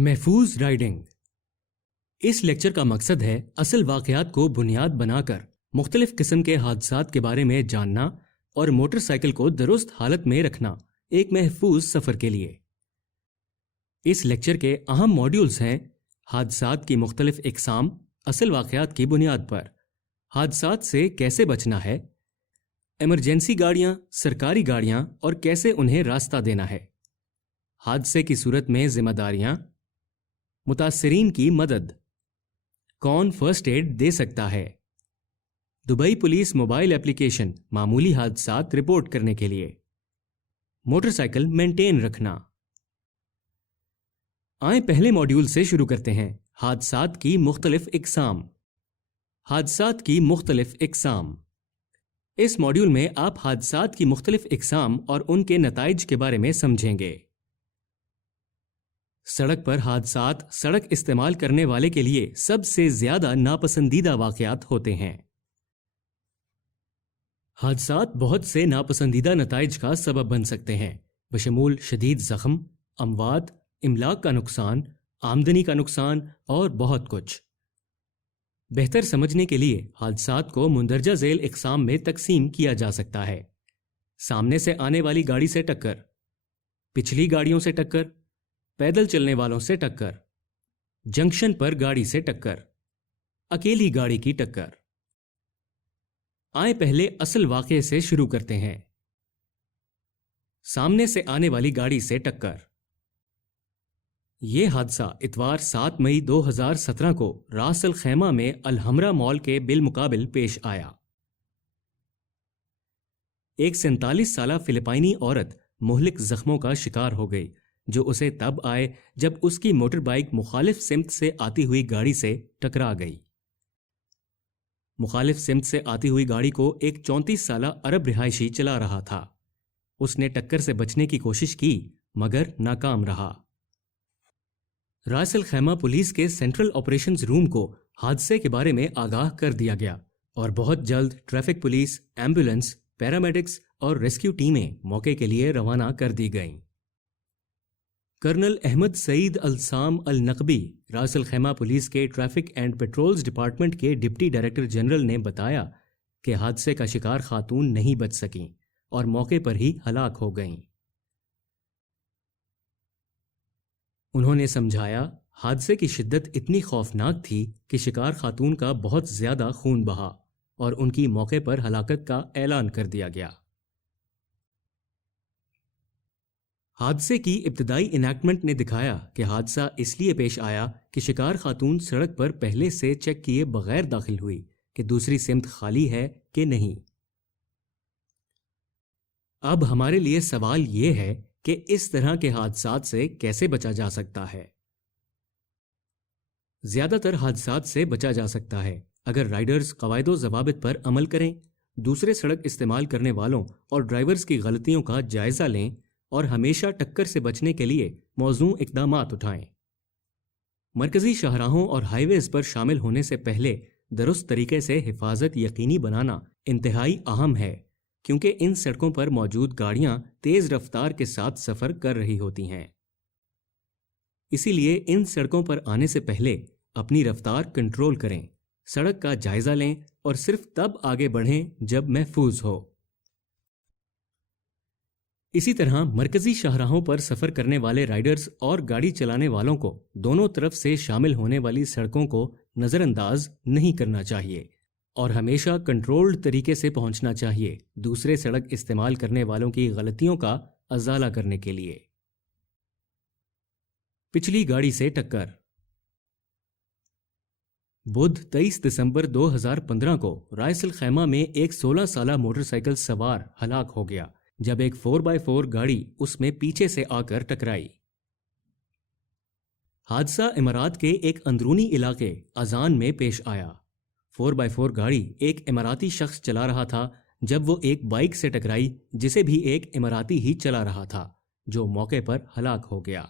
محفوظ رائڈنگ۔ اس لیکچر کا مقصد ہے اصل واقعات کو بنیاد بنا کر مختلف قسم کے حادثات کے بارے میں جاننا اور موٹر سائیکل کو درست حالت میں رکھنا ایک محفوظ سفر کے لیے۔ اس لیکچر کے اہم موڈیولز ہیں: حادثات کی مختلف اقسام اصل واقعات کی بنیاد پر، حادثات سے کیسے بچنا ہے، ایمرجنسی گاڑیاں، سرکاری گاڑیاں اور کیسے انہیں راستہ دینا ہے، حادثے کی صورت میں ذمہ داریاں، متاثرین کی مدد، کون فرسٹ ایڈ دے سکتا ہے، دبئی پولیس موبائل ایپلیکیشن معمولی حادثات رپورٹ کرنے کے لیے، موٹر سائیکل مینٹین رکھنا۔ آئیں پہلے موڈیول سے شروع کرتے ہیں: حادثات کی مختلف اقسام۔ حادثات کی مختلف اقسام۔ اس موڈیول میں آپ حادثات کی مختلف اقسام اور ان کے نتائج کے بارے میں سمجھیں گے۔ سڑک پر حادثات سڑک استعمال کرنے والے کے لیے سب سے زیادہ ناپسندیدہ واقعات ہوتے ہیں۔ حادثات بہت سے ناپسندیدہ نتائج کا سبب بن سکتے ہیں، بشمول شدید زخم، اموات، املاک کا نقصان، آمدنی کا نقصان اور بہت کچھ۔ بہتر سمجھنے کے لیے حادثات کو مندرجہ ذیل اقسام میں تقسیم کیا جا سکتا ہے: سامنے سے آنے والی گاڑی سے ٹکر، پچھلی گاڑیوں سے ٹکر، پیدل چلنے والوں سے ٹکر، جنکشن پر گاڑی سے ٹکر، اکیلی گاڑی کی ٹکر۔ آئیں پہلے اصل واقعے سے شروع کرتے ہیں: سامنے سے آنے والی گاڑی سے ٹکر۔ یہ حادثہ اتوار 7 مئی 2017 کو راس الخیمہ میں الحمرا مال کے بالمقابل پیش آیا۔ ایک 47 سالہ فلپائنی عورت مہلک زخموں کا شکار ہو گئی، جو اسے تب آئے جب اس کی موٹر بائیک مخالف سمت سے آتی ہوئی گاڑی سے ٹکرا گئی۔ مخالف سمت سے آتی ہوئی گاڑی کو ایک 34 سالہ عرب رہائشی چلا رہا تھا۔ اس نے ٹکر سے بچنے کی کوشش کی مگر ناکام رہا۔ راس الخیمہ پولیس کے سینٹرل آپریشنز روم کو حادثے کے بارے میں آگاہ کر دیا گیا اور بہت جلد ٹریفک پولیس، ایمبولینس، پیرامیڈکس اور ریسکیو ٹیمیں موقع کے لیے روانہ کر دی گئیں۔ کرنل احمد سعید السام النقبی، راس الخیمہ پولیس کے ٹریفک اینڈ پیٹرولز ڈپارٹمنٹ کے ڈپٹی ڈائریکٹر جنرل نے بتایا کہ حادثے کا شکار خاتون نہیں بچ سکیں اور موقع پر ہی ہلاک ہو گئیں۔ انہوں نے سمجھایا، حادثے کی شدت اتنی خوفناک تھی کہ شکار خاتون کا بہت زیادہ خون بہا اور ان کی موقع پر ہلاکت کا اعلان کر دیا گیا۔ حادثے کی ابتدائی انیکٹمنٹ نے دکھایا کہ حادثہ اس لیے پیش آیا کہ شکار خاتون سڑک پر پہلے سے چیک کیے بغیر داخل ہوئی کہ دوسری سمت خالی ہے کہ نہیں۔ اب ہمارے لیے سوال یہ ہے کہ اس طرح کے حادثات سے کیسے بچا جا سکتا ہے؟ زیادہ تر حادثات سے بچا جا سکتا ہے اگر رائڈرز قواعد و ضوابط پر عمل کریں، دوسرے سڑک استعمال کرنے والوں اور ڈرائیورز کی غلطیوں کا جائزہ لیں اور ہمیشہ ٹکر سے بچنے کے لیے موزوں اقدامات اٹھائیں۔ مرکزی شاہراہوں اور ہائی ویز پر شامل ہونے سے پہلے درست طریقے سے حفاظت یقینی بنانا انتہائی اہم ہے، کیونکہ ان سڑکوں پر موجود گاڑیاں تیز رفتار کے ساتھ سفر کر رہی ہوتی ہیں۔ اسی لیے ان سڑکوں پر آنے سے پہلے اپنی رفتار کنٹرول کریں، سڑک کا جائزہ لیں اور صرف تب آگے بڑھیں جب محفوظ ہو۔ اسی طرح مرکزی شاہراہوں پر سفر کرنے والے رائڈرز اور گاڑی چلانے والوں کو دونوں طرف سے شامل ہونے والی سڑکوں کو نظر انداز نہیں کرنا چاہیے اور ہمیشہ کنٹرولڈ طریقے سے پہنچنا چاہیے، دوسرے سڑک استعمال کرنے والوں کی غلطیوں کا ازالہ کرنے کے لیے۔ پچھلی گاڑی سے ٹکر۔ بدھ 23 دسمبر 2015 کو راس الخیمہ میں ایک 16 سالہ موٹر سائیکل سوار ہلاک ہو گیا جب ایک 4x4 گاڑی اس میں پیچھے سے آ کر ٹکرائی۔ حادثہ امارات کے ایک اندرونی علاقے اذان میں پیش آیا۔ 4x4 گاڑی ایک اماراتی شخص چلا رہا تھا جب وہ ایک بائک سے ٹکرائی جسے بھی ایک اماراتی ہی چلا رہا تھا، جو موقع پر ہلاک ہو گیا۔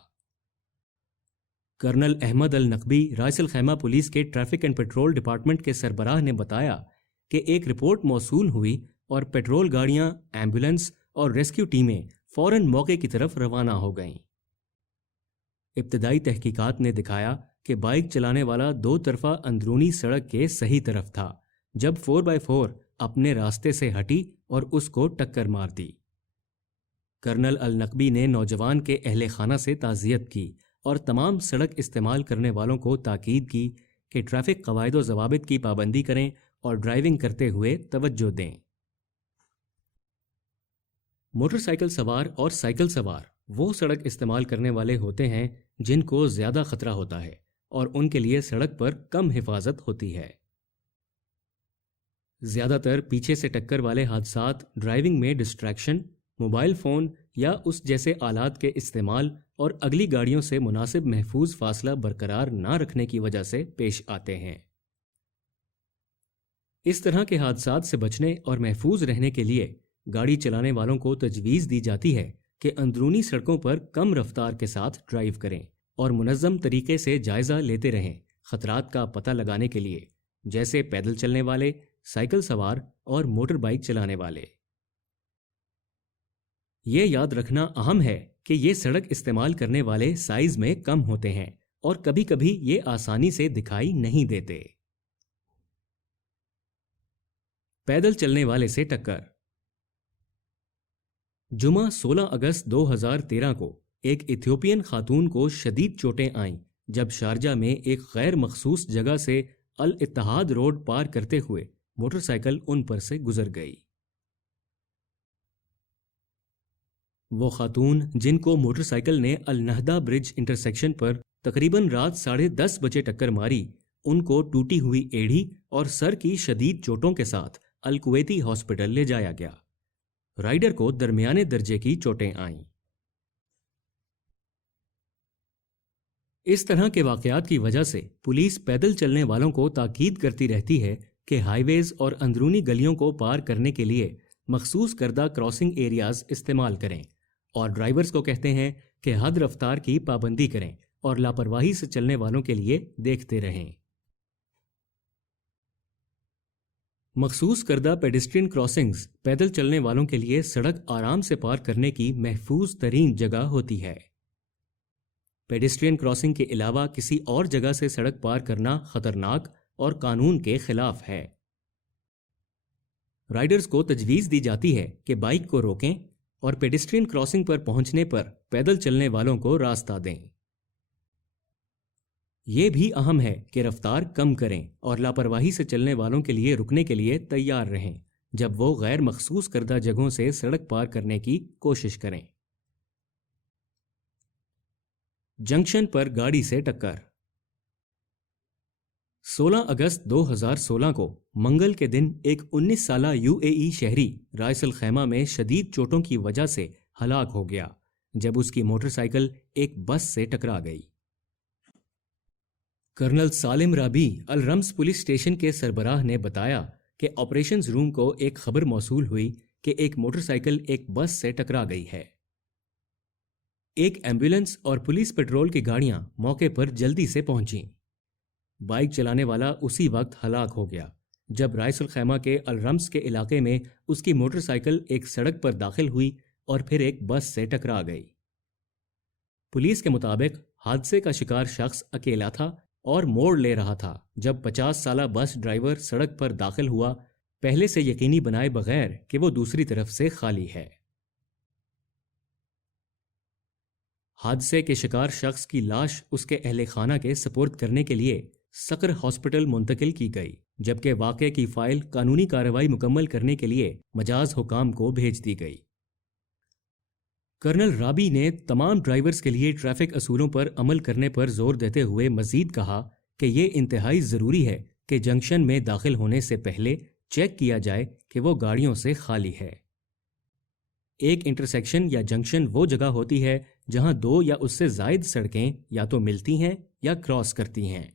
Colonel Ahmed Al Naqbi, Ras Al Khaimah police کے ٹریفک اینڈ پیٹرول ڈپارٹمنٹ کے سربراہ نے بتایا کہ ایک رپورٹ موصول ہوئی اور پیٹرول گاڑیاں، ایمبولینس اور ریسکیو ٹیمیں فوراً موقع کی طرف روانہ ہو گئیں۔ ابتدائی تحقیقات نے دکھایا کہ بائک چلانے والا دو طرفہ اندرونی سڑک کے صحیح طرف تھا جب 4x4 اپنے راستے سے ہٹی اور اس کو ٹکر مار دی۔ کرنل النقبی نے نوجوان کے اہل خانہ سے تعزیت کی اور تمام سڑک استعمال کرنے والوں کو تاکید کی کہ ٹریفک قواعد و ضوابط کی پابندی کریں اور ڈرائیونگ کرتے ہوئے توجہ دیں۔ موٹر سائیکل سوار اور سائیکل سوار وہ سڑک استعمال کرنے والے ہوتے ہیں جن کو زیادہ خطرہ ہوتا ہے اور ان کے لیے سڑک پر کم حفاظت ہوتی ہے۔ زیادہ تر پیچھے سے ٹکر والے حادثات ڈرائیونگ میں ڈسٹریکشن، موبائل فون یا اس جیسے آلات کے استعمال اور اگلی گاڑیوں سے مناسب محفوظ فاصلہ برقرار نہ رکھنے کی وجہ سے پیش آتے ہیں۔ اس طرح کے حادثات سے بچنے اور محفوظ رہنے کے لیے گاڑی چلانے والوں کو تجویز دی جاتی ہے کہ اندرونی سڑکوں پر کم رفتار کے ساتھ ڈرائیو کریں اور منظم طریقے سے جائزہ لیتے رہیں خطرات کا پتہ لگانے کے لیے، جیسے پیدل چلنے والے، سائیکل سوار اور موٹر بائک چلانے والے۔ یہ یاد رکھنا اہم ہے کہ یہ سڑک استعمال کرنے والے سائز میں کم ہوتے ہیں اور کبھی کبھی یہ آسانی سے دکھائی نہیں دیتے۔ پیدل چلنے والے سے ٹکر۔ جمعہ 16 اگست 2013 کو ایک ایتھیوپین خاتون کو شدید چوٹیں آئیں جب شارجہ میں ایک غیر مخصوص جگہ سے الاتحاد روڈ پار کرتے ہوئے موٹر سائیکل ان پر سے گزر گئی۔ وہ خاتون جن کو موٹر سائیکل نے النہدہ برج انٹرسیکشن پر تقریباً رات 10:30 بجے ٹکر ماری، ان کو ٹوٹی ہوئی ایڑھی اور سر کی شدید چوٹوں کے ساتھ الکویتی ہاسپٹل لے جایا گیا۔ رائڈر کو درمیانے درجے کی چوٹیں آئیں۔ اس طرح کے واقعات کی وجہ سے پولیس پیدل چلنے والوں کو تاکید کرتی رہتی ہے کہ ہائی ویز اور اندرونی گلیوں کو پار کرنے کے لیے مخصوص کردہ کراسنگ ایریاز استعمال کریں، اور ڈرائیورز کو کہتے ہیں کہ حد رفتار کی پابندی کریں اور لاپرواہی سے چلنے والوں کے لیے دیکھتے رہیں۔ مخصوص کردہ پیڈسٹرین کراسنگز پیدل چلنے والوں کے لیے سڑک آرام سے پار کرنے کی محفوظ ترین جگہ ہوتی ہے۔ پیڈسٹرین کراسنگ کے علاوہ کسی اور جگہ سے سڑک پار کرنا خطرناک اور قانون کے خلاف ہے۔ رائڈرز کو تجویز دی جاتی ہے کہ بائک کو روکیں اور پیڈسٹرین کراسنگ پر پہنچنے پر پیدل چلنے والوں کو راستہ دیں۔ یہ بھی اہم ہے کہ رفتار کم کریں اور لاپرواہی سے چلنے والوں کے لیے رکنے کے لیے تیار رہیں جب وہ غیر مخصوص کردہ جگہوں سے سڑک پار کرنے کی کوشش کریں۔ جنکشن پر گاڑی سے ٹکر۔ 16 اگست 2016 کو منگل کے دن ایک 19 سالہ UAE شہری رائس الخیمہ میں شدید چوٹوں کی وجہ سے ہلاک ہو گیا جب اس کی موٹر سائیکل ایک بس سے ٹکرا گئی۔ کرنل سالم رابی الرمز پولیس اسٹیشن کے سربراہ نے بتایا کہ آپریشنز روم کو ایک خبر موصول ہوئی کہ ایک موٹر سائیکل ایک بس سے ٹکرا گئی ہے۔ ایک ایمبولینس اور پولیس پیٹرول کی گاڑیاں موقع پر جلدی سے پہنچیں۔ بائک چلانے والا اسی وقت ہلاک ہو گیا جب رائس الخیمہ کے الرمز کے علاقے میں اس کی موٹر سائیکل ایک سڑک پر داخل ہوئی اور پھر ایک بس سے ٹکرا گئی۔ پولیس کے مطابق حادثے کا شکار شخص اکیلا تھا اور موڑ لے رہا تھا جب 50 سالہ بس ڈرائیور سڑک پر داخل ہوا، پہلے سے یقینی بنائے بغیر کہ وہ دوسری طرف سے خالی ہے۔ حادثے کے شکار شخص کی لاش اس کے اہل خانہ کے سپرد کرنے کے لیے سکر ہاسپٹل منتقل کی گئی، جبکہ واقعے کی فائل قانونی کارروائی مکمل کرنے کے لیے مجاز حکام کو بھیج دی گئی۔ کرنل رابی نے تمام ڈرائیورز کے لیے ٹریفک اصولوں پر عمل کرنے پر زور دیتے ہوئے مزید کہا کہ یہ انتہائی ضروری ہے کہ جنکشن میں داخل ہونے سے پہلے چیک کیا جائے کہ وہ گاڑیوں سے خالی ہے۔ ایک انٹرسیکشن یا جنکشن وہ جگہ ہوتی ہے جہاں دو یا اس سے زائد سڑکیں یا تو ملتی ہیں یا کراس کرتی ہیں۔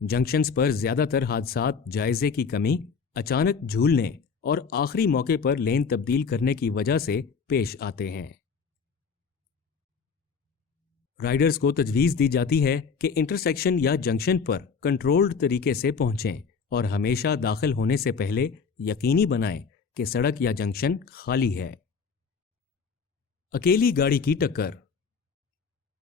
جنکشنز پر زیادہ تر حادثات جائزے کی کمی، اچانک جھولنے اور آخری موقع پر لین تبدیل کرنے کی وجہ سے پیش آتے ہیں۔ رائڈرز کو تجویز دی جاتی ہے کہ انٹرسیکشن یا جنکشن پر کنٹرولڈ طریقے سے پہنچیں اور ہمیشہ داخل ہونے سے پہلے یقینی بنائیں کہ سڑک یا جنکشن خالی ہے۔ اکیلی گاڑی کی ٹکر۔